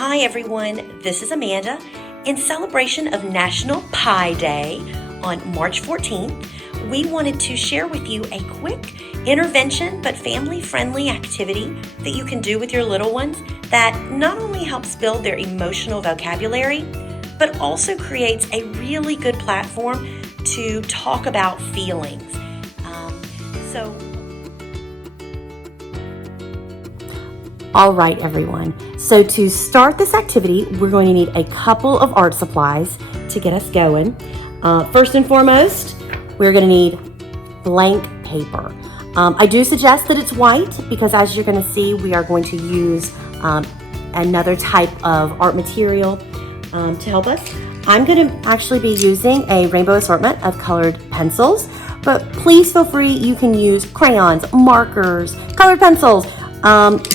Hi everyone, this is Amanda. In celebration of National Pie Day on March 14th, we wanted to share with you a quick intervention but family-friendly activity that you can do with your little ones that not only helps build their emotional vocabulary, but also creates a really good platform to talk about feelings. All right, everyone. So to start this activity, we're going to need a couple of art supplies to get us going. First and foremost, we're going to need blank paper. I do suggest that it's white because, as you're going to see, we are going to use another type of art material to help us. I'm going to actually be using a rainbow assortment of colored pencils, but please feel free. You can use crayons, markers, colored pencils,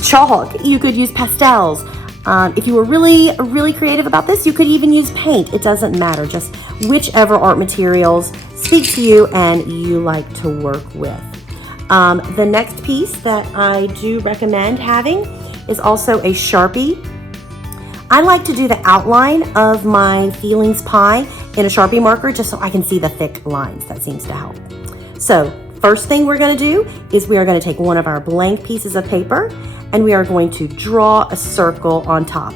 chalk. You could use pastels. If you were really creative about this, you could even use paint. It doesn't matter. Just whichever art materials speak to you and you like to work with. The next piece that I do recommend having is also a Sharpie. I like to do the outline of my feelings pie in a Sharpie marker just so I can see the thick lines. That seems to help. So first thing we're going to do is we are going to take one of our blank pieces of paper and we are going to draw a circle on top.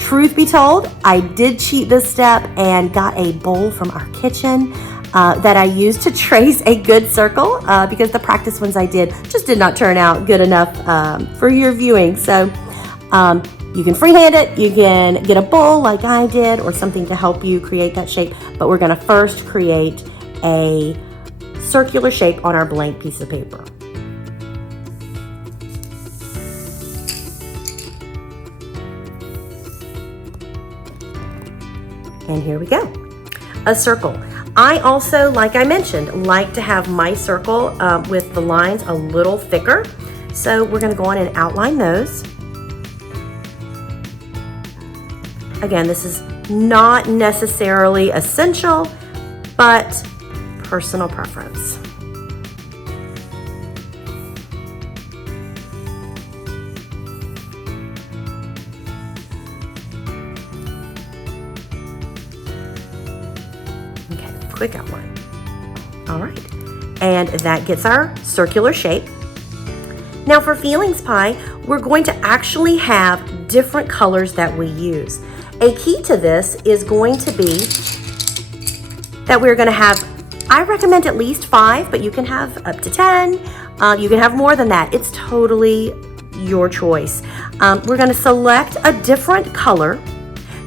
Truth be told, I did cheat this step and got a bowl from our kitchen that I used to trace a good circle because the practice ones I did just did not turn out good enough for your viewing. So you can freehand it, you can get a bowl like I did or something to help you create that shape, but we're going to first create a circular shape on our blank piece of paper. And here we go, a circle. I also, like I mentioned, like to have my circle with the lines a little thicker. So we're going to go on and outline those. Again, this is not necessarily essential, but personal preference. Okay, quick outline. All right, and that gets our circular shape. Now for feelings pie, we're going to actually have different colors that we use. A key to this is going to be that we're going to have, I recommend at least 5, but you can have up to 10. You can have more than that. It's totally your choice. We're going to select a different color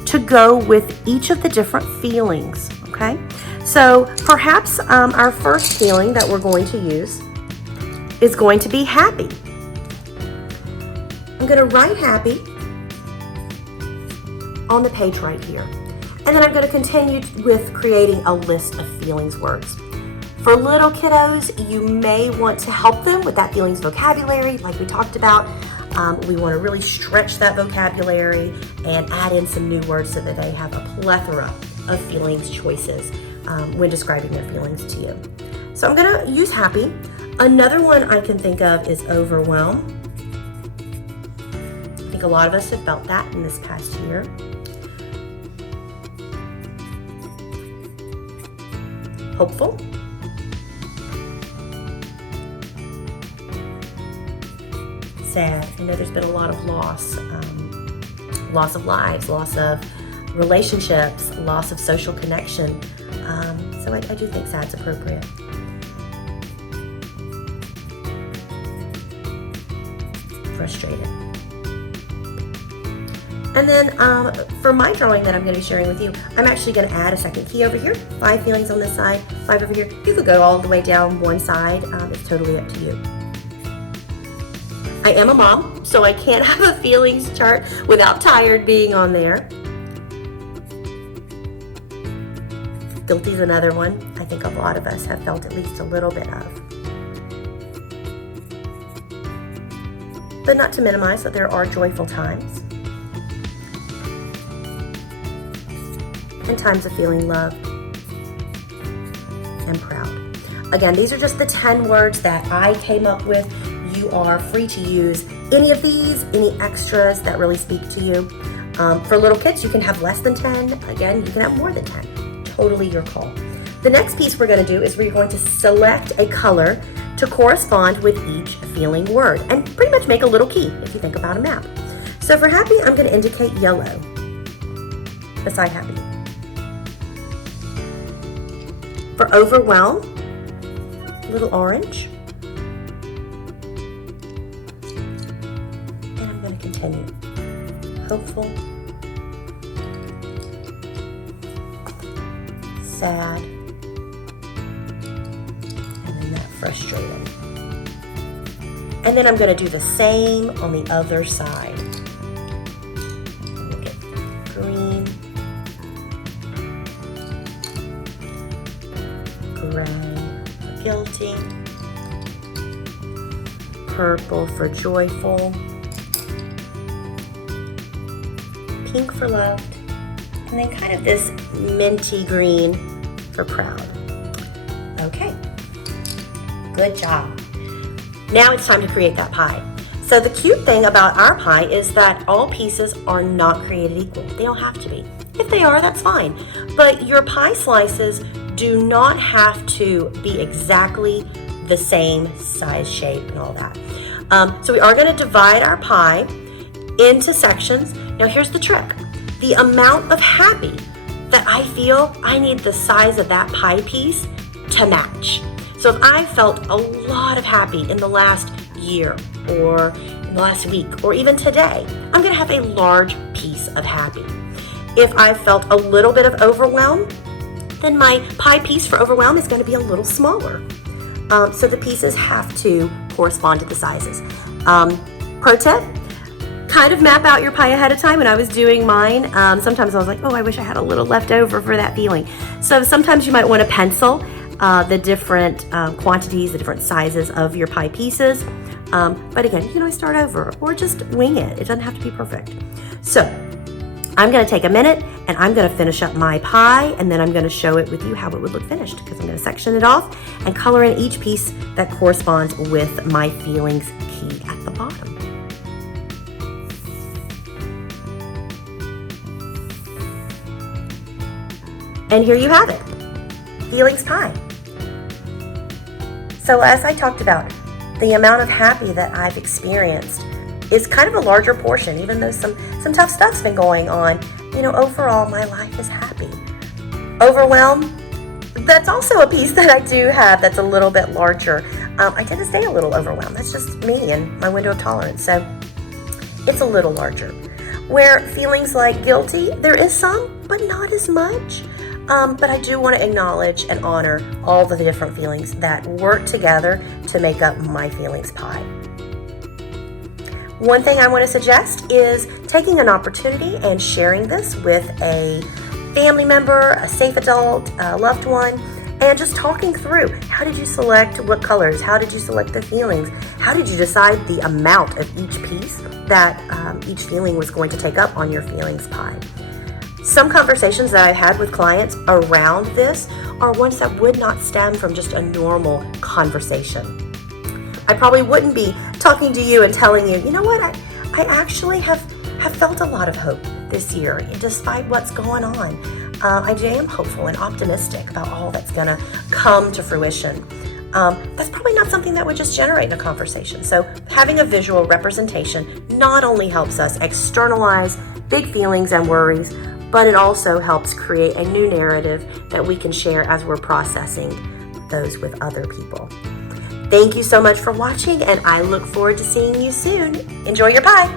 to go with each of the different feelings, okay? So perhaps our first feeling that we're going to use is going to be happy. I'm going to write happy on the page right here. And then I'm going to continue with creating a list of feelings words. For little kiddos, you may want to help them with that feelings vocabulary like we talked about. We want to really stretch that vocabulary and add in some new words so that they have a plethora of feelings choices when describing their feelings to you. So I'm going to use happy. Another one I can think of is overwhelm. I think a lot of us have felt that in this past year. Hopeful. Sad. I know there's been a lot of loss. Loss of lives, loss of relationships, loss of social connection. So I do think sad's appropriate. Frustrated. And then for my drawing that I'm going to be sharing with you, I'm actually going to add a second key over here. 5 feelings on this side, 5 over here. You could go all the way down one side. It's totally up to you. I am a mom, so I can't have a feelings chart without tired being on there. Guilty is another one I think a lot of us have felt at least a little bit of. But not to minimize that there are joyful times. And times of feeling loved and proud. Again, these are just the 10 words that I came up with. You are free to use any of these, any extras that really speak to you. For little kids, you can have less than 10. Again, you can have more than 10. Totally your call. The next piece we're going to do is we're going to select a color to correspond with each feeling word and pretty much make a little key if you think about a map. So for happy, I'm going to indicate yellow beside happy. For overwhelm, little orange. And I'm going to continue. Hopeful, sad, and then that frustrated. And then I'm going to do the same on the other side. Look at green, gray for guilty, purple for joyful, pink for loved, and then kind of this minty green for proud. Okay, good job. Now it's time to create that pie. So the cute thing about our pie is that all pieces are not created equal. They don't have to be. If they are, that's fine. But your pie slices do not have to be exactly the same size, shape, and all that. So we are going to divide our pie into sections. Now here's the trick. The amount of happy that I feel, I need the size of that pie piece to match. So if I felt a lot of happy in the last year or in the last week or even today, I'm going to have a large piece of happy. If I felt a little bit of overwhelm, then my pie piece for overwhelm is going to be a little smaller. So the pieces have to correspond to the sizes. Pro tip, kind of map out your pie ahead of time. When I was doing mine, sometimes I was like, oh, I wish I had a little left over for that feeling. So sometimes you might want to pencil the different quantities, the different sizes of your pie pieces. But again, you can always start over or just wing it. It doesn't have to be perfect. So I'm going to take a minute and I'm going to finish up my pie, and then I'm going to show it with you how it would look finished, because I'm going to section it off and color in each piece that corresponds with my feelings key at the bottom. And here you have it, feelings pie. So as I talked about, the amount of happy that I've experienced is kind of a larger portion, even though some tough stuff's been going on. You know, overall, my life is happy. Overwhelm, that's also a piece that I do have that's a little bit larger. I tend to stay a little overwhelmed. That's just me and my window of tolerance. So it's a little larger. Where feelings like guilty, there is some, but not as much. But I do want to acknowledge and honor all the different feelings that work together to make up my feelings pie. One thing I want to suggest is taking an opportunity and sharing this with a family member, a safe adult, a loved one, and just talking through, how did you select what colors? How did you select the feelings? How did you decide the amount of each piece that each feeling was going to take up on your feelings pie? Some conversations that I've had with clients around this are ones that would not stem from just a normal conversation. I probably wouldn't be talking to you and telling you, you know what, I actually have felt a lot of hope this year, despite what's going on. I am hopeful and optimistic about all that's going to come to fruition. That's probably not something that would just generate a conversation. So having a visual representation not only helps us externalize big feelings and worries, but it also helps create a new narrative that we can share as we're processing those with other people. Thank you so much for watching, and I look forward to seeing you soon. Enjoy your pie.